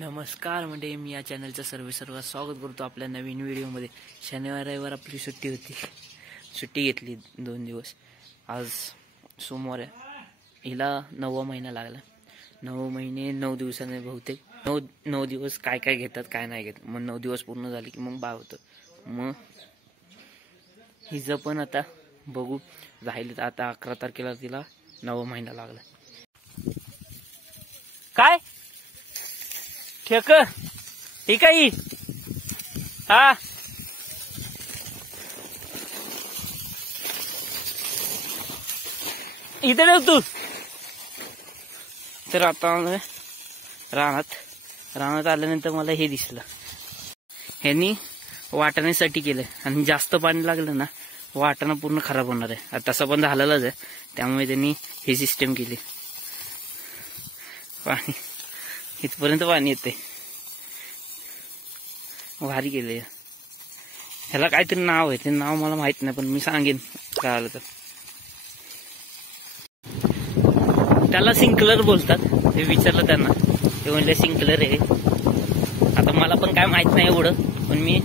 नमस्कार म्हणजे मी या चॅनलचं सर्वात स्वागत करतो आपल्या नवीन व्हिडिओमध्ये। शनिवार रविवार आपली सुट्टी होती, सुट्टी घेतली 2 दिवस। आज सोमवार आहे, हिला 9वा महिना लागला। 9 महिने 9 दिवसाने बहुतेक 9 दिवस काय काय घेतात काय नाही घेत, मग 9 दिवस पूर्ण झाले की मग बाळ होतं। मग हिचं पण आता बघू, राहिलं आता 11 तारखेला तिला 9वा महिना लागला। काय ठेक ठीक आहे हा इथे ठेव तू। तर आता रानात आल्यानंतर मला हे दिसलं, ह्यांनी वाटण्यासाठी केलं आणि जास्त पाणी लागलं ना वाटाणा पूर्ण खराब होणार आहे। तसं पण झालेलंच आहे, त्यामुळे त्यांनी ही सिस्टम केली। पाणी इथपर्यंत पाणी येते, भारी केले। ह्याला काहीतरी नाव आहे, ते नाव मला माहित नाही पण मी सांगेन काय आलं तर। त्याला सिंकलर बोलतात, ते विचारलं त्यांना, ते म्हणले सिंकलर आहे। आता मला पण काय माहित नाही एवढं, पण मी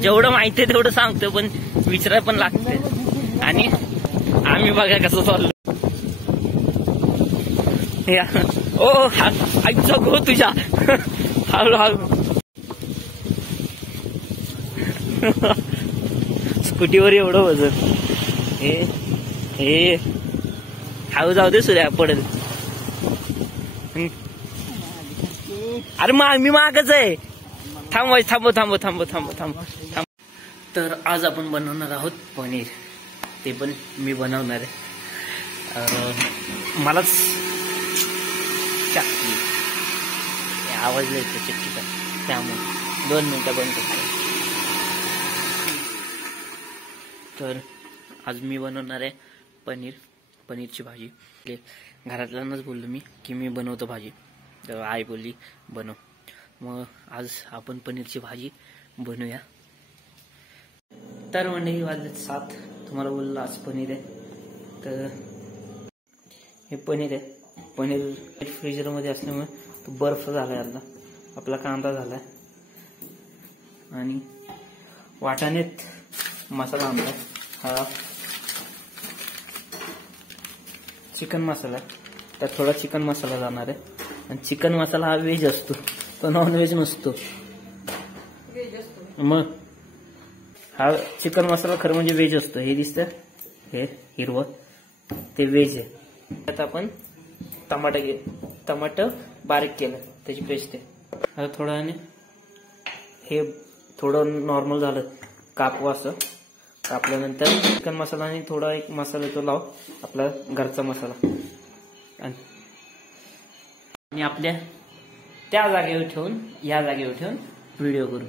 जेवढं माहिती आहे तेवढं सांगतो, पण विचारायला पण लागते। आणि आम्ही बघा कसं चाललो। ओ आईचा गो तुझ्या हळू स्कूटीवर एवढं वजन, हे हळू जाऊ दे, सूर्या पडेल। अरे मी मागच आहे, थांब। तर आज आपण बनवणार आहोत पनीर, ते पण मी बनवणार आहे। मलाच चक्की आवाज येतो चक्कीचा, त्यामुळे 2 मिनिटं बंद करतो। तर आज मी बनवणार आहे पनीरची भाजी। घरातल्यांनाच बोललो मी की मी बनवतो भाजी, तर आई बोलली बनव। मग आज आपण पनीरची भाजी बनवूया। तर मंडळी वाजले 7, तुम्हाला बोललो आज पनीर आहे। तर हे पनीर आहे, पनीर फ्रीजरमध्ये असल्यामुळे तो बर्फ झालाय। आता आपला कांदा झालाय आणि वाटाण्यात मसाला आणलाय, हा चिकन मसाला, त्यात थोडा चिकन मसाला जाणार आहे। आणि चिकन मसाला हा व्हेज असतो, तो नॉन व्हेज नसतो। मग हा चिकन मसाला खरं म्हणजे व्हेज असतो। हे दिसतं, हे हिरवं ते व्हेज आहे। त्यात आपण टमाटर बारीक केलं, त्याची पेस्ट आहे। आता थोडं हे थोडं नॉर्मल झालं, कापू असं कापल्यानंतर चिकन मसाला आणि थोडा एक मसाला तो लाव, आपला घरचा मसाला, आणि आपल्या त्या जागेवर ठेवून या जागेवर ठेवून व्हिडिओ करू।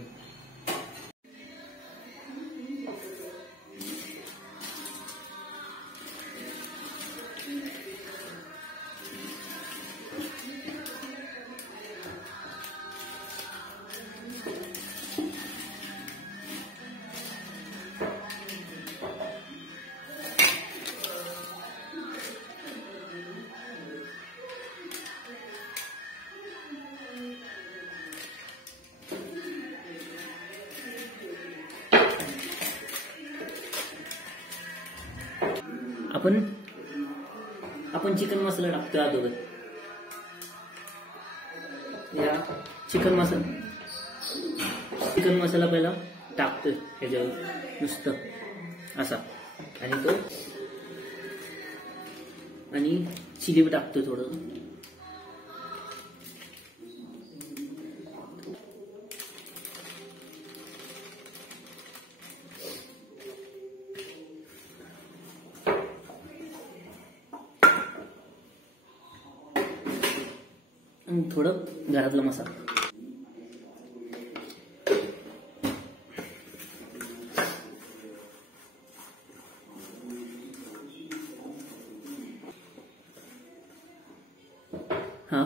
आपण चिकन मसाला टाकतोय अगोदर। या चिकन मसाला पहिला टाकतोय ह्याच्यावर नुसतं असा, आणि चिली भी टाकतोय थोडं। आणि थोडं घरातला मसाला। हा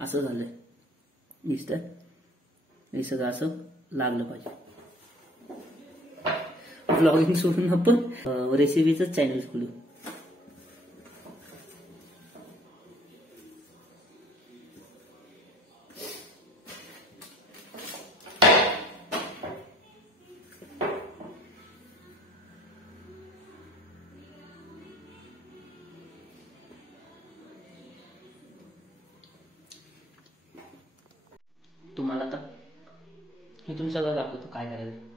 असं झालंय, दिसतंय, हे सगळं असं लागलं पाहिजे। ब्लॉगिंग सोडून आपण रेसिपीचं चॅनल खोलू। तुम्हाला आता इथून सगळं दाखवतो काय करायचं.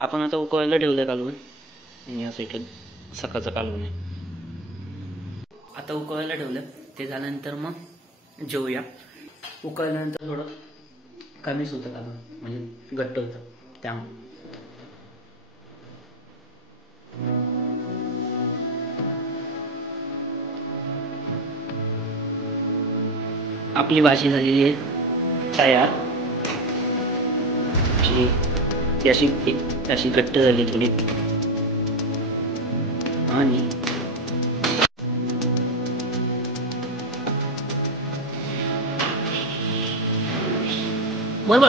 आपण आता उकळायला ठेवलं कालवून, या साईडला सकाळचं कालवून आहे. आता उकळायला ठेवलं, ते झाल्यानंतर मग जेवूया. उकळल्यानंतर थोडं कमीच होतं कालवून, म्हणजे घट्ट होतं त्यामुळे. आपली भाजी झालेली आहे तयार. ती अशी घट्ट झाली थोडी. आणि बरोबर